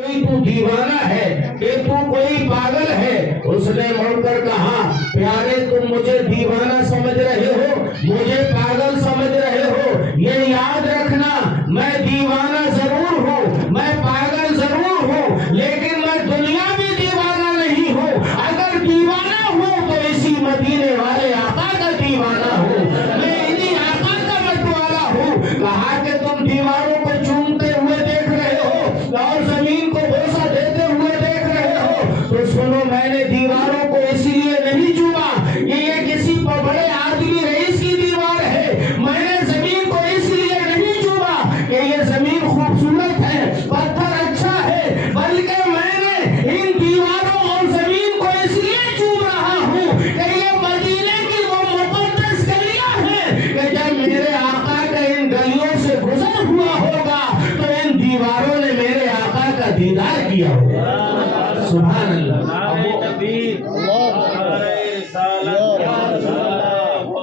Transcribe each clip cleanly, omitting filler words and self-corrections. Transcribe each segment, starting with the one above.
تو دیوانہ ہے کہ تو کوئی پاگل ہے. اس نے مڑ کر کہا پیارے تم مجھے دیوانہ سمجھ رہے ہو, مجھے پاگل سمجھ رہے ہو, یہ یاد رکھنا میں دیوانہ ضرور ہوں, میں پاگل ضرور ہوں, لیکن میں دنیا میں دیوانہ نہیں ہوں. اگر دیوانہ ہوں تو اسی مدینے والے آقا کا دیوانہ ہوں, میں انہی آقا کا مت والا ہوں. کہا کہ تم دیواروں کو چومتے ہوئے دیکھ رہے ہو اور زمین کو بوسہ دیتے ہوئے دیکھ رہے ہو, تو سنو میں نے دیواروں کو اس لیے نہیں چوما کہ یہ کسی بڑے آدمی رئیس کی دیوار ہے. میں نے زمین کو اس لیے نہیں چوما کہ یہ زمین خوبصورت ہے, پتھر اچھا ہے, بلکہ میں نے ان دیواروں اور زمین کو اس لیے چوم رہا ہوں کہ یہ مدینے کی وہ مقدس گلیاں ہیں کہ جب میرے آقا کا ان گلیوں سے گزر ہوا ہوگا تو ان دیواروں نے میرے آقا کا دیدار کیا ہوگا. سبحان اللہ.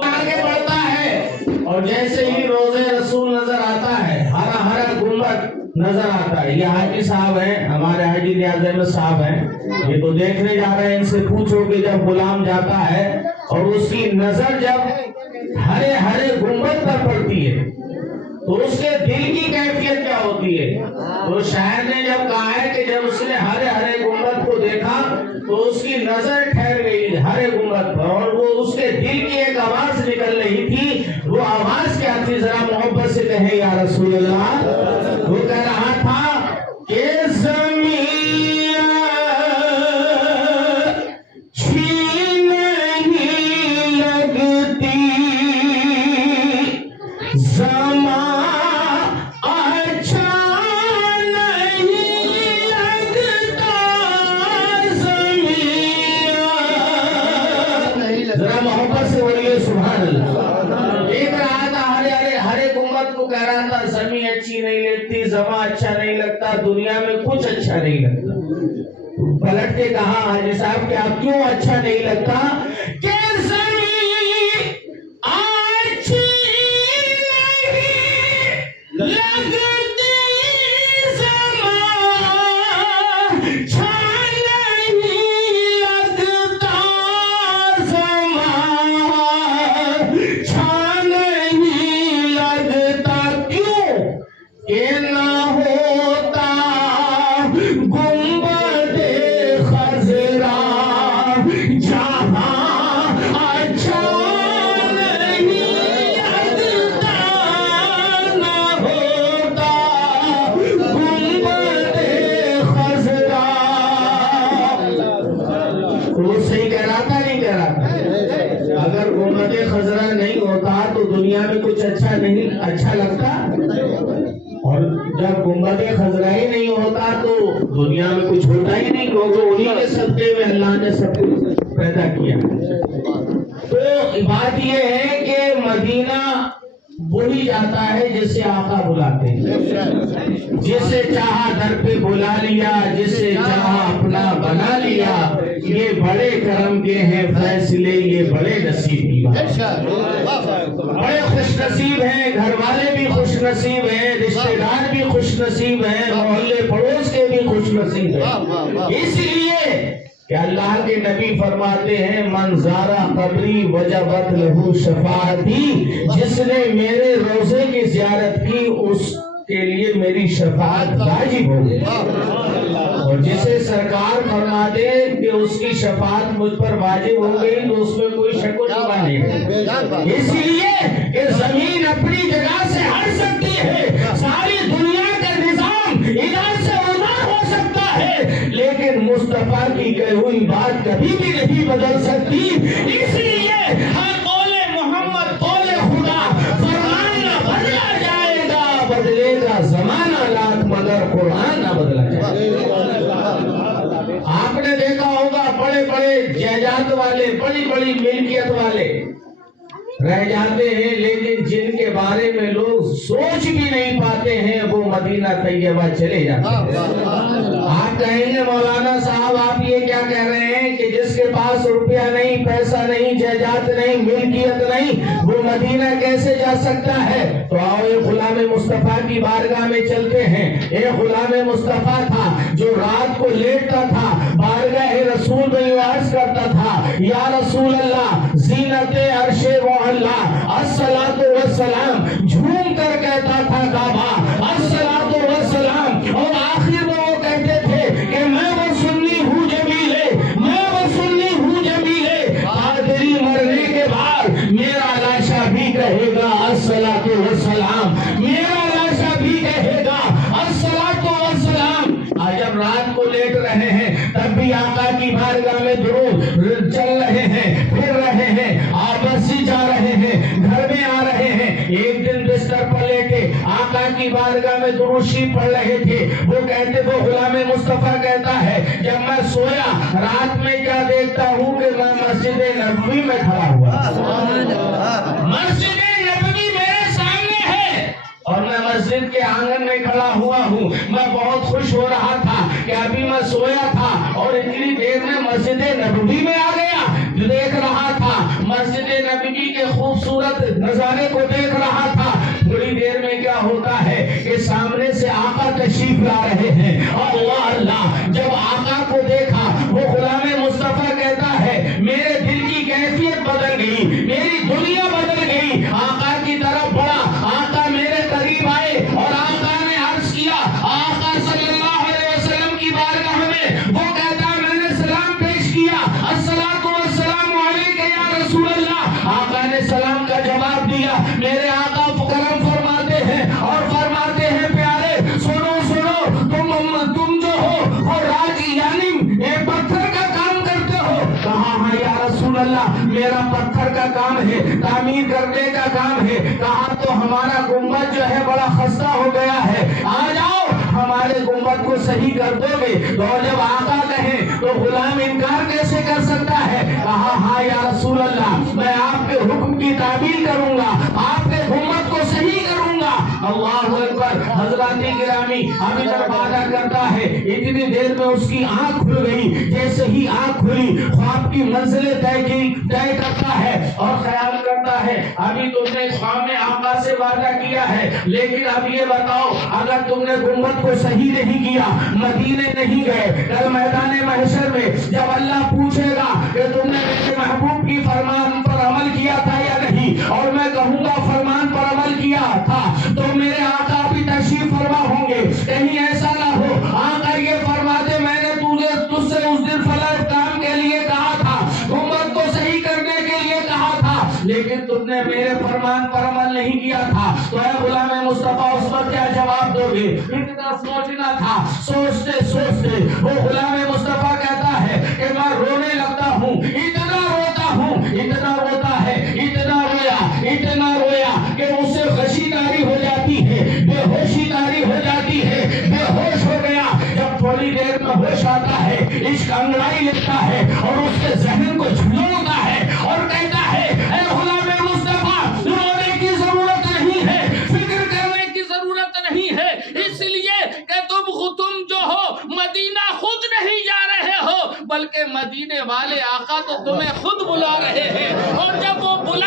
آگے بڑھتا ہے اور جیسے ہی روزے رسول نظر آتا ہے, ہرا ہرا گنبد نظر آتا ہے. یہ حاجی صاحب ہیں, ہمارے حاجی نیاز احمد صاحب ہیں, یہ تو دیکھنے جا رہے ہیں. ان سے پوچھو کہ جب غلام جاتا ہے اور اس کی نظر جب ہرے ہرے گنبد پر پڑتی ہے تو اس کے دل کی کیفیت کیا ہوتی ہے. تو شاعر نے جب کہا ہے کہ جب اس نے ہرے ہرے گنبد کو دیکھا تو اس کی نظر ٹھہر گئی ہرے گنبد پر, اور وہ اس کے دل کی ایک آواز نکل رہی تھی. وہ آواز کیا تھی, ذرا محبت سے کہیں یا رسول اللہ. وہ کہہ رہا تھا کہ زمین اچھی نہیں لگتی, زماں اچھا نہیں لگتا, دنیا میں کچھ اچھا نہیں لگتا. پلٹ کے کہا حاجی صاحب کہ آپ کیوں اچھا نہیں لگتا؟ کہ زمین اچھی نہیں لگتی, زماں اچھا نہیں لگتا, زماں اچھا نہیں لگتا. کیوں کہ نہ ہوتا گنبد خضرا جہاں اچھا نہیں لگتا, نہ ہوتا گنبد خضرا. وہ صحیح کہہ رہا تھا نہیں کہہ رہا تھا؟ اگر گنبد خضرا نہیں ہوتا تو دنیا میں کچھ اچھا لگتا, اور جب گنبد خضرا ہی نہیں ہوتا تو دنیا میں کچھ ہوتا ہی نہیں, کیونکہ انہی کے صدقے میں اللہ نے سب کچھ پیدا کیا. تو بات یہ ہے کہ مدینہ وہی جاتا ہے جسے آقا بلاتے ہیں, جسے چاہا در پہ بلا لیا, جسے چاہا اپنا بنا لیا. یہ بڑے کرم کے ہیں فیصلے, یہ بڑے نصیب کی بات. بڑے خوش نصیب ہیں, گھر والے بھی خوش نصیب ہیں, رشتہ دار بھی خوش نصیب ہیں, محلے پڑوس کے بھی خوش نصیب ہیں. اس لیے کہ اللہ کے نبی فرماتے ہیں من زارا قبری وجبت لہو شفاعتی, جس نے میرے روزے کی زیارت کی اس کے لیے میری شفاعت واجب ہو گئی. اور جسے سرکار فرما دے کہ اس کی شفاعت مجھ پر واجب ہو گئی تو اس میں کوئی شک و شبہ نہیں. اس لیے کہ زمین اپنی جگہ سے ہٹ سکتی ہے, ساری دنیا کا نظام ادھر سے ادھر ہو سکتا ہے, لیکن مصطفیٰ کی کہی ہوئی بات کبھی بھی نہیں بدل سکتی. اس لیے ہر قول محمد قول خدا, فرمان نہ بدلا جائے گا, بدلے گا زمانہ لاکھ مگر قرآن نہ بدلا جائے گا. آپ نے دیکھا ہوگا بڑے بڑے جائیداد والے, بڑی بڑی ملکیت والے رہ جاتے ہیں, لیکن جن کے بارے میں لوگ سوچ بھی نہیں پاتے ہیں وہ مدینہ طیبہ چلے جاتے ہیں. آپ کہیں گے مولانا صاحب آپ یہ کیا کہہ رہے ہیں کہ جس کے पास रुपया नहीं, पैसा नहीं, जायदाद नहीं, मिल्कियत नहीं, वो मदीना कैसे जा सकता है? तो आओ ये गुलाम मुस्तफा की बारगाह में चलते हैं। ये गुलाम मुस्तफा था जो रात को लेटता था, बारगाह रसूल में अर्ज करता था, या रसूल अल्लाह ज़ीनते अर्शे वो अल्लाह अस्सलातु वस्सलाम, झूम कर कहता था काबा अस्सलातु वस्सलाम। और आखिर में वो कहते थे कि मैं वो सुन्नी हूँ जमीले, मैं वो सुन्नी हूँ जमीले, कादरी मरने के बाद मेरा लाशा भी कहेगा अस्सलातु वस्सलाम, मेरा लाशा भी कहेगा अस्सलातु वस्सलाम। आज जब रात को लेट रहे हैं तब भी आका की बारगाह में दुरूद चल रहे हैं, फिर रहे हैं, आपस ही जा रहे हैं, घर में आ रहे हैं। एक दिन बिस्तर पर लेटे आका की बारगाह में दुरूद शरीफ पढ़ रहे थे। वो कहते, वो गुलाम मुस्तफा कहता है, जब मैं सोया रात में क्या देखता हूँ कि मैं मस्जिद नबवी में खड़ा हुआ, मस्जिद नबवी मेरे सामने है और मैं मस्जिद के आंगन में खड़ा हुआ हूँ। मैं बहुत खुश हो रहा था कि अभी मैं सोया था और इतनी देर में मस्जिद नबवी में आ गया। देख रहा था मस्जिद नबवी के खूबसूरत नजारे को देख रहा था। थोड़ी देर में क्या होता है कि सामने से आका तशरीफ ला रहे हैं। अल्लाह अल्लाह, जब आका को देखा वो गुलाम मुस्तफा कहता है, मेरे दिल की कैफियत बदल गई, मेरी दुनिया बदल गई। आका की तरफ बढ़ा, आका मेरे करीब आए और आका ने अर्ज किया, आका सल्लल्लाहु अलैहि वसल्लम की बारगाह में। वो कहता, मैंने सलाम पेश किया, अस्सलातु वस्सलामु अलैका या रसूल अल्लाह। आका ने सलाम का जवाब दिया। मेरे आका करम फरमाते हैं और फरमाते हैं, प्यारे सुनो सुनो, तुम जो हो वो राजी यानी पत्थर का काम करते हो। कहा, हाँ या रसूल अल्लाह, मेरा पत्थर का काम है, तामीर करने का काम है। कहा, तो हमारा गुंबद जो है बड़ा खस्ता हो गया है, आ जाओ हमारे गुंबद को सही कर दोगे। तो जब आका कहे तो गुलाम इनकार कैसे कर सकता है? कहा, हाँ या रसूल अल्लाह, मैं आपके हुक्म की तामील करूंगा, आपके गुंबद को सही करूंगा। अल्लाहु अकबर। हजराती गिरामी, अभी जब वादा करता है, इतनी देर में उसकी आंख खुल गई। जैसे ही आंख खुली, ख्वाब की मंजिलें तय करता है और ख्याल करता है, अभी तुमने ख्वाब में आका से वादा किया है, लेकिन अब ये बताओ, अगर तुमने गुंबद को सही नहीं किया, मदीने नहीं गए, कल मैदान महशर में जब अल्लाह पूछेगा कि तुमने मेरे महबूब की फरमान पर अमल किया था या नहीं, और मैं कहूंगा फरमान पर अमल किया था, तो मेरे आका भी तशरीफ फरमा होंगे। कहीं ऐसा ना हो आका ये फरमा दे, मैंने तुझसे उस दिन फलां काम के लिए कहा था, गुंबद को सही करने के लिए कहा था, लेकिन तुमने मेरे फरमान पर अमल नहीं किया था। तो ऐ गुलाम मुस्तफा, उस पर क्या जवाब दोगे? इतना सोचना था। सोचते सोचते वो गुलाम मुस्तफा कहता है कि मैं रोने लगता हूँ, इतना रोता हूँ, इतना रोता है, इतना रोया कि उसे गशी तारी हो जाती है, बेहोशी तारी हो जाती है, बेहोश हो गया। जब थोड़ी देर में होश आता है, इश्क अंगड़ाई लेता है और उसके जहन को झुलता है और कहता है, ऐ गुलाम मुस्तफा, रोने की जरूरत नहीं है, फिक्र करने की जरूरत नहीं है, इसलिए कि तुम जो हो मदीना खुद नहीं जा रहे हो, बल्कि मदीने वाले आका तो तुम्हें खुद बुला रहे हैं। और जब वो बुला